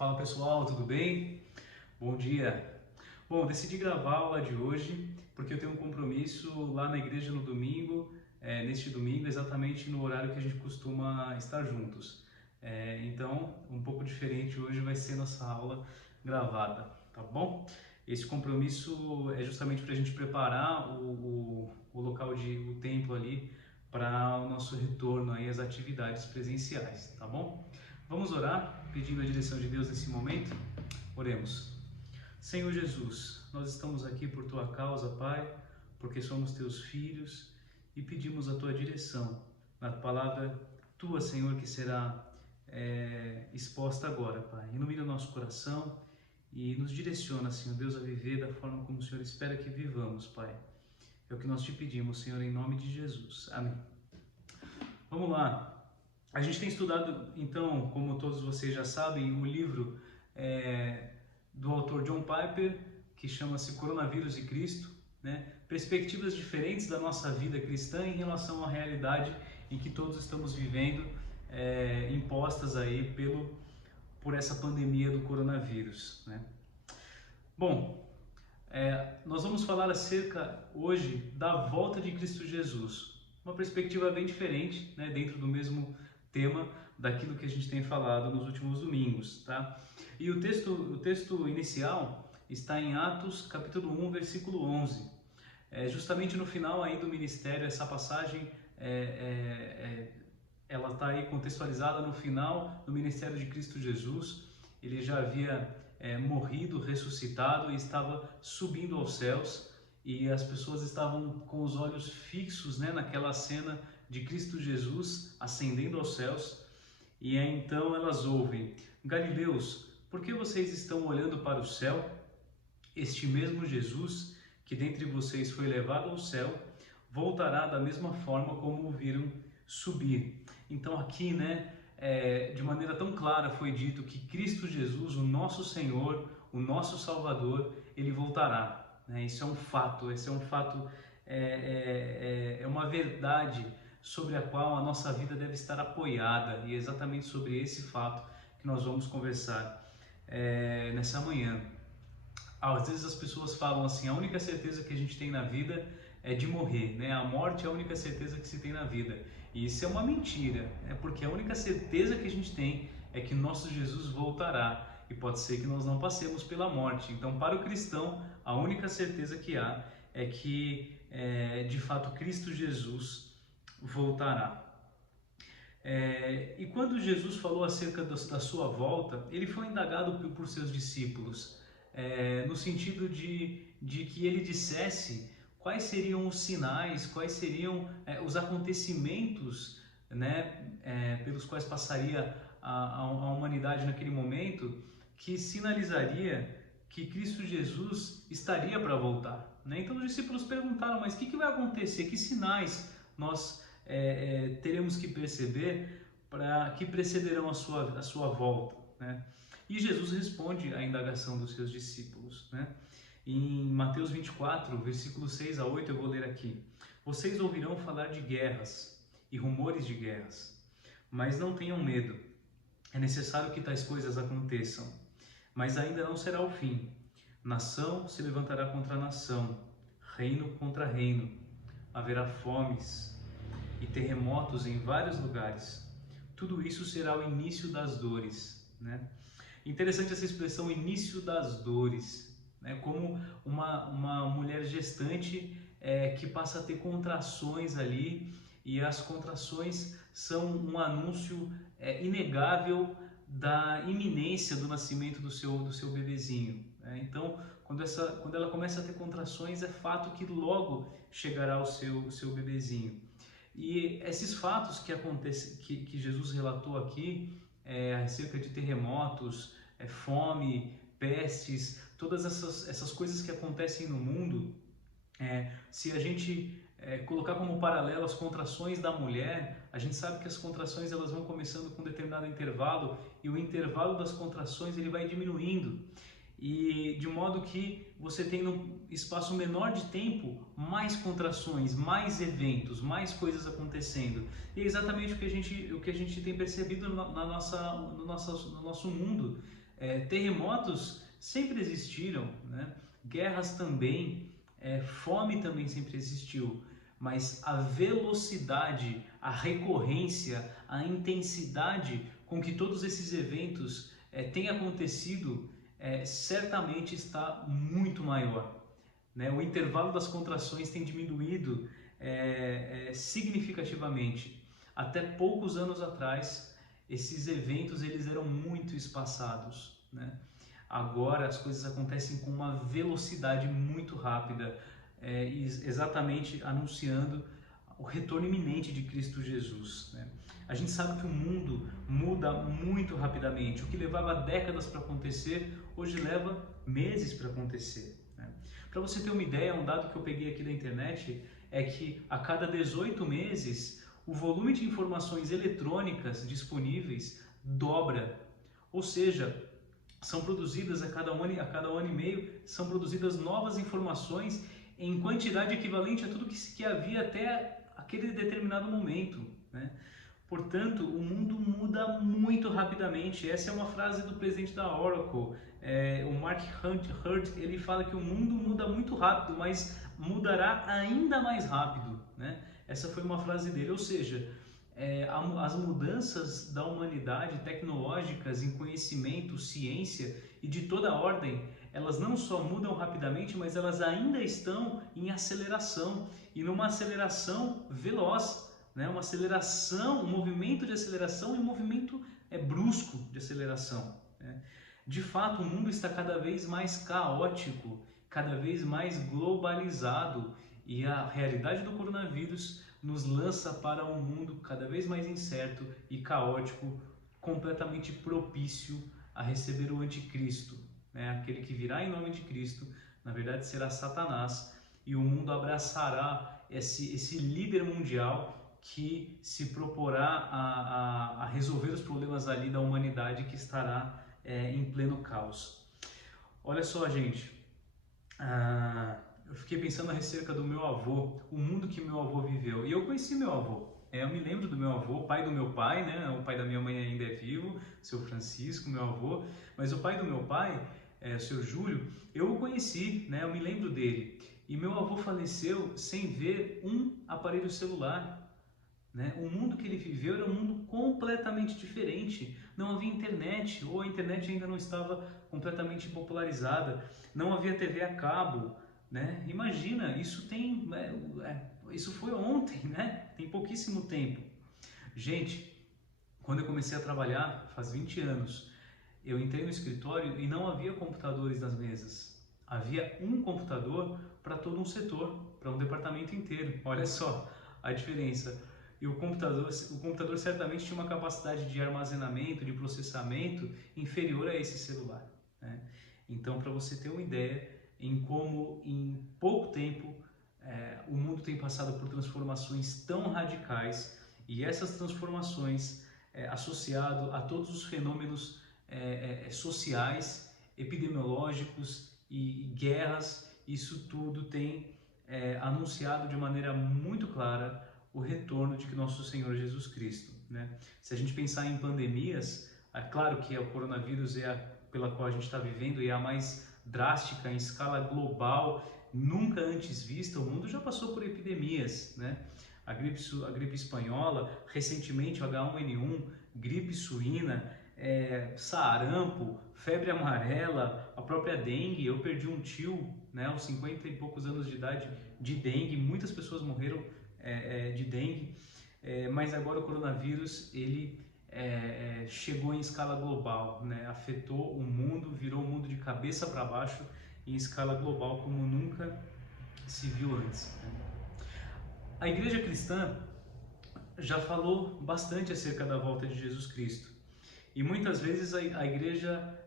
Fala pessoal, tudo bem? Bom dia! Bom, decidi gravar a aula de hoje porque eu tenho um compromisso lá na igreja no domingo, neste domingo, exatamente no horário que a gente costuma estar juntos. Então, um pouco diferente hoje vai ser nossa aula gravada, tá bom? Esse compromisso é justamente para a gente preparar o local o templo ali para o nosso retorno aí às atividades presenciais, tá bom? Vamos orar, pedindo a direção de Deus nesse momento? Oremos. Senhor Jesus, nós estamos aqui por Tua causa, Pai, porque somos Teus filhos e pedimos a Tua direção na palavra Tua, Senhor, que será exposta agora, Pai. Ilumina o nosso coração e nos direciona, Senhor Deus, a viver da forma como o Senhor espera que vivamos, Pai. É o que nós te pedimos, Senhor, em nome de Jesus. Amém. Vamos lá. A gente tem estudado, então, como todos vocês já sabem, o livro do autor John Piper, que chama-se Coronavírus e Cristo, né? Perspectivas diferentes da nossa vida cristã em relação à realidade em que todos estamos vivendo, impostas aí por essa pandemia do coronavírus, né? Bom, nós vamos falar acerca hoje da volta de Cristo Jesus, uma perspectiva bem diferente, né, dentro do mesmo tema daquilo que a gente tem falado nos últimos domingos, tá? E o texto inicial está em Atos, capítulo 1, versículo 11. Justamente no final aí do ministério, essa passagem ela está aí contextualizada no final do ministério de Cristo Jesus. Ele já havia morrido, ressuscitado e estava subindo aos céus, e as pessoas estavam com os olhos fixos, né, naquela cena de Cristo Jesus ascendendo aos céus. E aí, então elas ouvem: Galileus, por que vocês estão olhando para o céu? Este mesmo Jesus que dentre vocês foi levado ao céu voltará da mesma forma como o viram subir. Então aqui, né, de maneira tão clara foi dito que Cristo Jesus, o nosso Senhor, o nosso Salvador, ele voltará. Isso é um fato, é uma verdade sobre a qual a nossa vida deve estar apoiada, e é exatamente sobre esse fato que nós vamos conversar nessa manhã. Às vezes as pessoas falam assim: a única certeza que a gente tem na vida é de morrer, né? A morte é a única certeza que se tem na vida. E isso é uma mentira, porque a única certeza que a gente tem é que nosso Jesus voltará, e pode ser que nós não passemos pela morte. Então, para o cristão, a única certeza que há é que, de fato, Cristo Jesus voltará. E quando Jesus falou acerca da sua volta, ele foi indagado por seus discípulos, no sentido de que ele dissesse quais seriam os sinais, quais seriam os acontecimentos, né, pelos quais passaria a humanidade naquele momento, que sinalizaria que Cristo Jesus estaria para voltar, né? Então os discípulos perguntaram: mas o que vai acontecer? Que sinais nós teremos que perceber para que precederão a sua volta, né? E Jesus responde à indagação dos seus discípulos, né? Em Mateus 24, versículos 6 a 8, eu vou ler aqui: vocês ouvirão falar de guerras e rumores de guerras, mas não tenham medo. É necessário que tais coisas aconteçam, mas ainda não será o fim. Nação se levantará contra nação, reino contra reino. Haverá fomes e terremotos em vários lugares. Tudo isso será o início das dores, né? Interessante essa expressão, início das dores, né? Como uma mulher gestante que passa a ter contrações ali, e as contrações são um anúncio inegável da iminência do nascimento do seu bebezinho, né? Então, quando ela começa a ter contrações, é fato que logo chegará o seu bebezinho. E esses fatos que acontecem, que Jesus relatou aqui, acerca de terremotos, fome, pestes, todas essas coisas que acontecem no mundo, se a gente colocar como paralelo as contrações da mulher, a gente sabe que as contrações elas vão começando com um determinado intervalo, e o intervalo das contrações ele vai diminuindo, e de modo que você tem num espaço menor de tempo mais contrações, mais eventos, mais coisas acontecendo. E é exatamente o que a gente tem percebido no nosso mundo Terremotos sempre existiram, né? Guerras também, fome também sempre existiu, mas a velocidade, a recorrência, a intensidade com que todos esses eventos têm acontecido certamente está muito maior, né? O intervalo das contrações tem diminuído significativamente. Até poucos anos atrás, esses eventos eles eram muito espaçados, né? Agora as coisas acontecem com uma velocidade muito rápida, exatamente anunciando o retorno iminente de Cristo Jesus, né? A gente sabe que o mundo muda muito rapidamente. O que levava décadas para acontecer, hoje leva meses para acontecer, né? Para você ter uma ideia, um dado que eu peguei aqui da internet é que a cada 18 meses o volume de informações eletrônicas disponíveis dobra. Ou seja, são produzidas a cada um ano e meio, são produzidas novas informações em quantidade equivalente a tudo que havia até aquele determinado momento, né? Portanto, o mundo muda muito rapidamente. Essa é uma frase do presidente da Oracle, o Mark Hurd. Ele fala que o mundo muda muito rápido, mas mudará ainda mais rápido, né? Essa foi uma frase dele, ou seja, as mudanças da humanidade tecnológicas em conhecimento, ciência e de toda ordem, elas não só mudam rapidamente, mas elas ainda estão em aceleração, e numa aceleração veloz, né? Uma aceleração, um movimento de aceleração e um movimento brusco de aceleração, né? De fato, o mundo está cada vez mais caótico, cada vez mais globalizado, e a realidade do coronavírus nos lança para um mundo cada vez mais incerto e caótico, completamente propício a receber o anticristo, né? Aquele que virá em nome de Cristo, na verdade será Satanás, e o mundo abraçará esse líder mundial que se proporá a resolver os problemas ali da humanidade, que estará em pleno caos. Olha só, gente, eu fiquei pensando acerca do meu avô, o mundo que meu avô viveu, e eu conheci meu avô. Eu me lembro do meu avô, pai do meu pai, né? O pai da minha mãe ainda é vivo, seu Francisco, meu avô, mas o pai do meu pai, o seu Júlio, eu o conheci, né? Eu me lembro dele. E meu avô faleceu sem ver um aparelho celular, né? O mundo que ele viveu era um mundo completamente diferente. Não havia internet, ou a internet ainda não estava completamente popularizada. Não havia TV a cabo, né? Imagina, isso foi ontem, né? Tem pouquíssimo tempo. Gente, quando eu comecei a trabalhar, faz 20 anos, eu entrei no escritório e não havia computadores nas mesas. Havia um computador para todo um setor, para um departamento inteiro. Olha só a diferença. E o computador certamente tinha uma capacidade de armazenamento, de processamento inferior a esse celular, né? Então, para você ter uma ideia em como em pouco tempo o mundo tem passado por transformações tão radicais, e essas transformações associado a todos os fenômenos sociais, epidemiológicos e guerras, isso tudo tem anunciado de maneira muito clara o retorno de nosso Senhor Jesus Cristo, né? Se a gente pensar em pandemias, é claro que o coronavírus pela qual a gente está vivendo, e a mais drástica em escala global, nunca antes vista. O mundo já passou por epidemias, né? A gripe espanhola, recentemente o H1N1, gripe suína, sarampo, febre amarela, a própria dengue. Eu perdi um tio, né, aos 50 e poucos anos de idade, de dengue. Muitas pessoas morreram de dengue, mas agora o coronavírus ele chegou em escala global, né? Afetou o mundo, virou o mundo de cabeça para baixo em escala global como nunca se viu antes, né? A igreja cristã já falou bastante acerca da volta de Jesus Cristo, e muitas vezes a igreja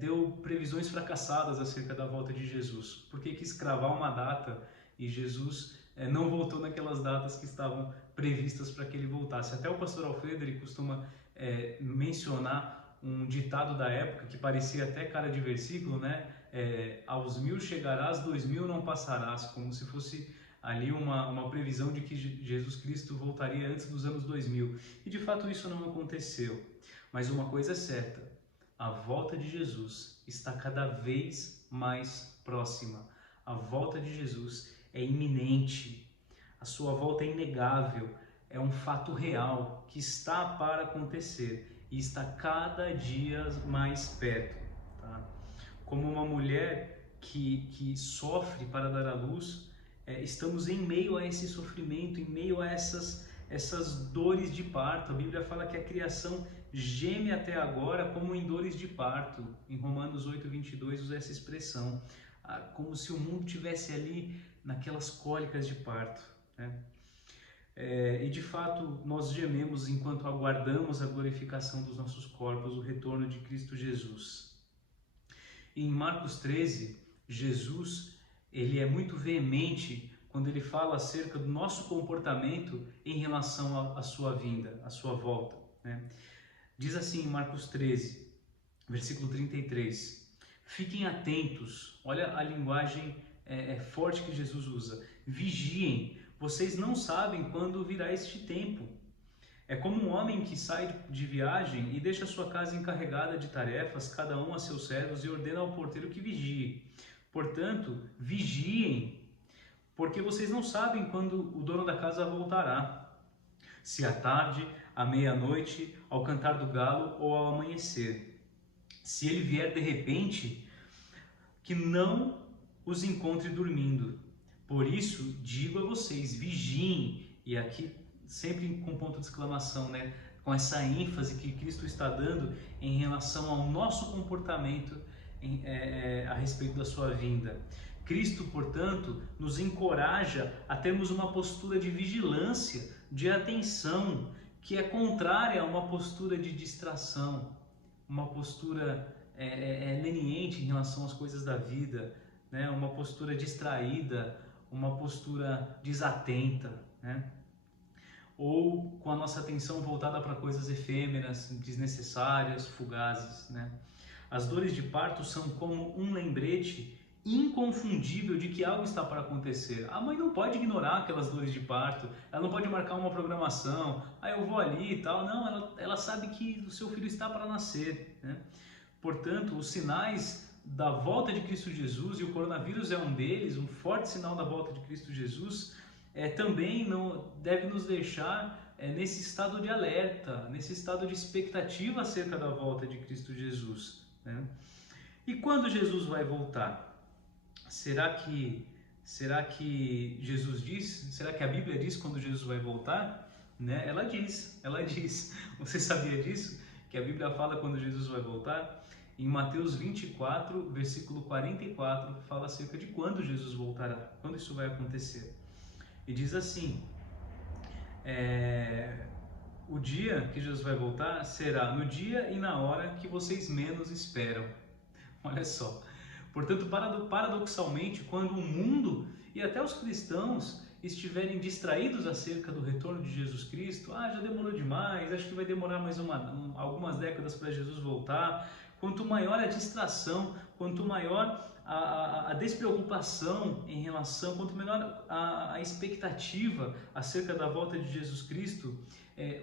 deu previsões fracassadas acerca da volta de Jesus, porque quis cravar uma data e Jesus não voltou naquelas datas que estavam previstas para que ele voltasse. Até o pastor Alfredo ele costuma mencionar um ditado da época que parecia até cara de versículo, né? Aos 1000 chegarás, 2000 não passarás, como se fosse ali uma previsão de que Jesus Cristo voltaria antes dos anos 2000. E de fato isso não aconteceu. Mas uma coisa é certa: a volta de Jesus está cada vez mais próxima. A volta de Jesus é iminente. A sua volta é inegável. É um fato real que está para acontecer e está cada dia mais perto. Tá? Como uma mulher que sofre para dar à luz, estamos em meio a esse sofrimento, em meio a essas dores de parto. A Bíblia fala que a criação geme até agora como em dores de parto. Em Romanos 8:22 usa essa expressão, como se o mundo tivesse ali naquelas cólicas de parto, né? E de fato nós gememos enquanto aguardamos a glorificação dos nossos corpos, o retorno de Cristo Jesus. E em Marcos 13, Jesus ele é muito veemente quando ele fala acerca do nosso comportamento em relação à sua vinda, à sua volta, né? Diz assim em Marcos 13, versículo 33, fiquem atentos, olha a linguagem forte que Jesus usa, vigiem, vocês não sabem quando virá este tempo. É como um homem que sai de viagem e deixa sua casa encarregada de tarefas, cada um a seus servos, e ordena ao porteiro que vigie. Portanto, vigiem, porque vocês não sabem quando o dono da casa voltará. Se à tarde, à meia-noite, ao cantar do galo ou ao amanhecer. Se ele vier de repente, que não os encontre dormindo. Por isso, digo a vocês, vigiem. E aqui sempre com ponto de exclamação, né? Com essa ênfase que Cristo está dando em relação ao nosso comportamento a respeito da sua vinda. Cristo, portanto, nos encoraja a termos uma postura de vigilância, de atenção, que é contrária a uma postura de distração, uma postura leniente em relação às coisas da vida, né? Uma postura distraída, uma postura desatenta, né? Ou com a nossa atenção voltada para coisas efêmeras, desnecessárias, fugazes, né? As dores de parto são como um lembrete inconfundível de que algo está para acontecer. A mãe não pode ignorar aquelas dores de parto, ela não pode marcar uma programação, eu vou ali e tal, não, ela sabe que o seu filho está para nascer, né? Portanto, os sinais da volta de Cristo Jesus, e o coronavírus é um deles, um forte sinal da volta de Cristo Jesus, também não deve nos deixar nesse estado de alerta, nesse estado de expectativa acerca da volta de Cristo Jesus, né? E quando Jesus vai voltar? Será que Jesus diz? Será que a Bíblia diz quando Jesus vai voltar? Né? Ela diz. Você sabia disso? Que a Bíblia fala quando Jesus vai voltar? Em Mateus 24, versículo 44, fala acerca de quando Jesus voltará, quando isso vai acontecer. E diz assim, o dia que Jesus vai voltar será no dia e na hora que vocês menos esperam. Olha só. Portanto, paradoxalmente, quando o mundo e até os cristãos estiverem distraídos acerca do retorno de Jesus Cristo, já demorou demais, acho que vai demorar mais algumas décadas para Jesus voltar. Quanto maior a distração, quanto maior a despreocupação em relação, quanto menor a expectativa acerca da volta de Jesus Cristo,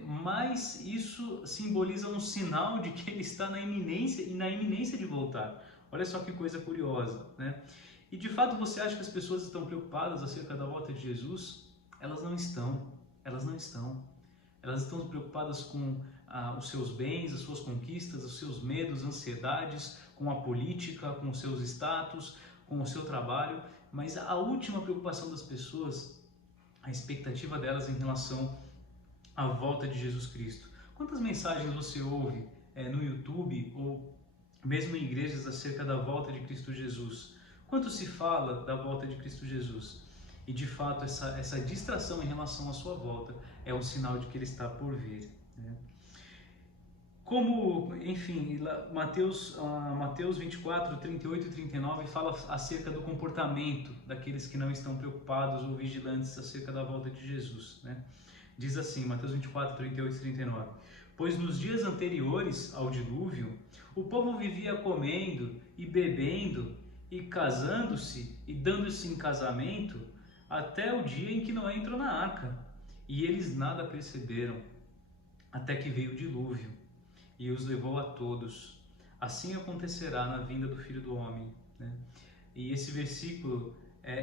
mais isso simboliza um sinal de que ele está na iminência de voltar. Olha só que coisa curiosa, né? E de fato você acha que as pessoas estão preocupadas acerca da volta de Jesus? Elas não estão. Elas estão preocupadas com os seus bens, as suas conquistas, os seus medos, ansiedades, com a política, com os seus status, com o seu trabalho. Mas a última preocupação das pessoas, a expectativa delas em relação à volta de Jesus Cristo. Quantas mensagens você ouve no YouTube ou mesmo em igrejas acerca da volta de Cristo Jesus? Quanto se fala da volta de Cristo Jesus? E de fato essa distração em relação à sua volta é um sinal de que ele está por vir, né? Como, enfim, Mateus 24, 38 e 39 fala acerca do comportamento daqueles que não estão preocupados ou vigilantes acerca da volta de Jesus, né? Diz assim, Mateus 24, 38 e 39. Pois nos dias anteriores ao dilúvio, o povo vivia comendo e bebendo e casando-se e dando-se em casamento até o dia em que Noé entrou na arca. E eles nada perceberam, até que veio o dilúvio e os levou a todos. assim acontecerá na vinda do Filho do Homem, né? E esse versículo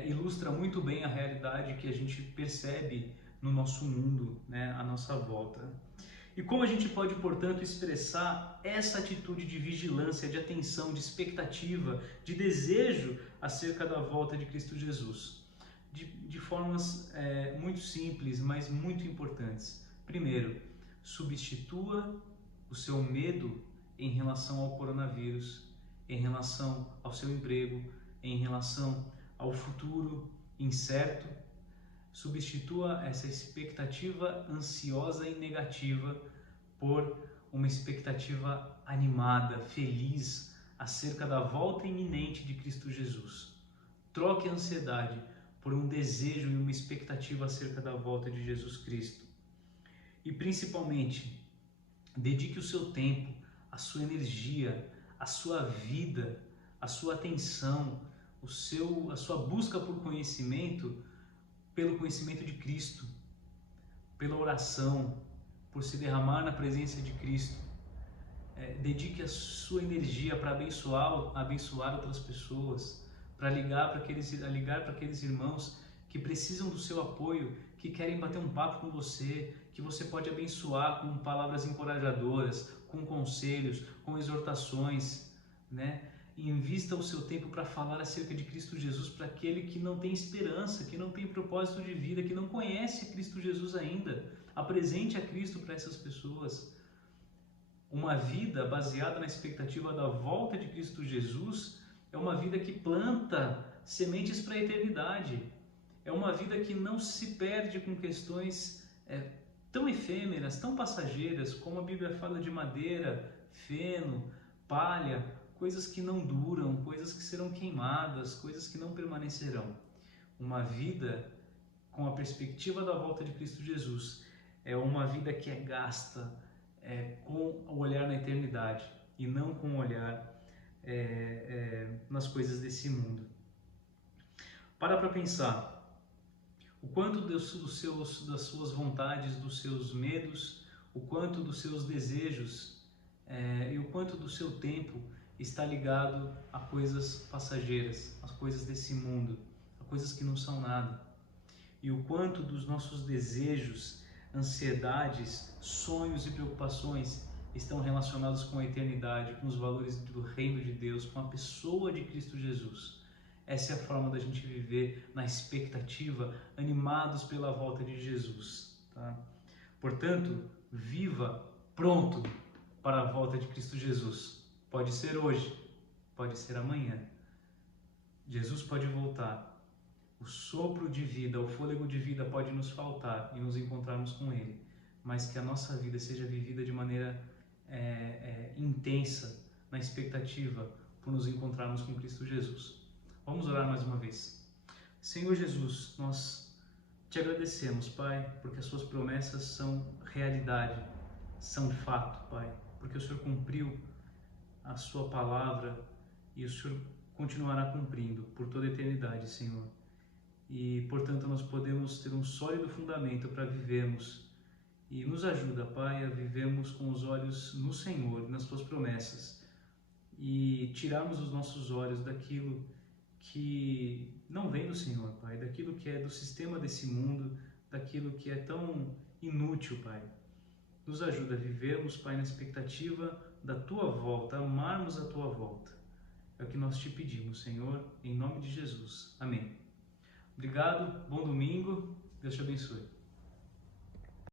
ilustra muito bem a realidade que a gente percebe no nosso mundo, né, à nossa volta. E como a gente pode, portanto, expressar essa atitude de vigilância, de atenção, de expectativa, de desejo acerca da volta de Cristo Jesus? De formas muito simples, mas muito importantes. Primeiro, substitua o seu medo em relação ao coronavírus, em relação ao seu emprego, em relação ao futuro incerto. Substitua essa expectativa ansiosa e negativa por uma expectativa animada, feliz acerca da volta iminente de Cristo Jesus. Troque a ansiedade por um desejo e uma expectativa acerca da volta de Jesus Cristo. E principalmente, dedique o seu tempo, a sua energia, a sua vida, a sua atenção, a sua busca por conhecimento, pelo conhecimento de Cristo, pela oração, por se derramar na presença de Cristo. Dedique a sua energia para abençoar outras pessoas, para ligar para aqueles irmãos que precisam do seu apoio, que querem bater um papo com você, que você pode abençoar com palavras encorajadoras, com conselhos, com exortações, né? E invista o seu tempo para falar acerca de Cristo Jesus para aquele que não tem esperança, que não tem propósito de vida, que não conhece Cristo Jesus ainda. Apresente a Cristo para essas pessoas. Uma vida baseada na expectativa da volta de Cristo Jesus é uma vida que planta sementes para a eternidade. É uma vida que não se perde com questões tão efêmeras, tão passageiras, como a Bíblia fala de madeira, feno, palha, coisas que não duram, coisas que serão queimadas, coisas que não permanecerão. Uma vida com a perspectiva da volta de Cristo Jesus é uma vida que é gasta com o olhar na eternidade e não com o olhar nas coisas desse mundo. Para pensar o quanto das suas vontades, dos seus medos, o quanto dos seus desejos e o quanto do seu tempo está ligado a coisas passageiras, as coisas desse mundo, a coisas que não são nada. E o quanto dos nossos desejos, ansiedades, sonhos e preocupações estão relacionados com a eternidade, com os valores do reino de Deus, com a pessoa de Cristo Jesus. Essa é a forma da gente viver na expectativa, animados pela volta de Jesus, tá? Portanto, viva pronto para a volta de Cristo Jesus. Pode ser hoje, pode ser amanhã. Jesus pode voltar. O sopro de vida, o fôlego de vida pode nos faltar e nos encontrarmos com Ele. Mas que a nossa vida seja vivida de maneira intensa, na expectativa por nos encontrarmos com Cristo Jesus. Vamos orar mais uma vez. Senhor Jesus, nós te agradecemos, Pai, porque as suas promessas são realidade, são fato, Pai, porque o Senhor cumpriu a sua palavra e o Senhor continuará cumprindo por toda a eternidade, Senhor. E, portanto, nós podemos ter um sólido fundamento para vivermos. E nos ajuda, Pai, a vivermos com os olhos no Senhor, nas tuas promessas, e tirarmos os nossos olhos daquilo que não vem do Senhor, Pai, daquilo que é do sistema desse mundo, daquilo que é tão inútil, Pai. Nos ajuda a vivermos, Pai, na expectativa da Tua volta, amarmos a Tua volta. É o que nós te pedimos, Senhor, em nome de Jesus. Amém. Obrigado, bom domingo, Deus te abençoe.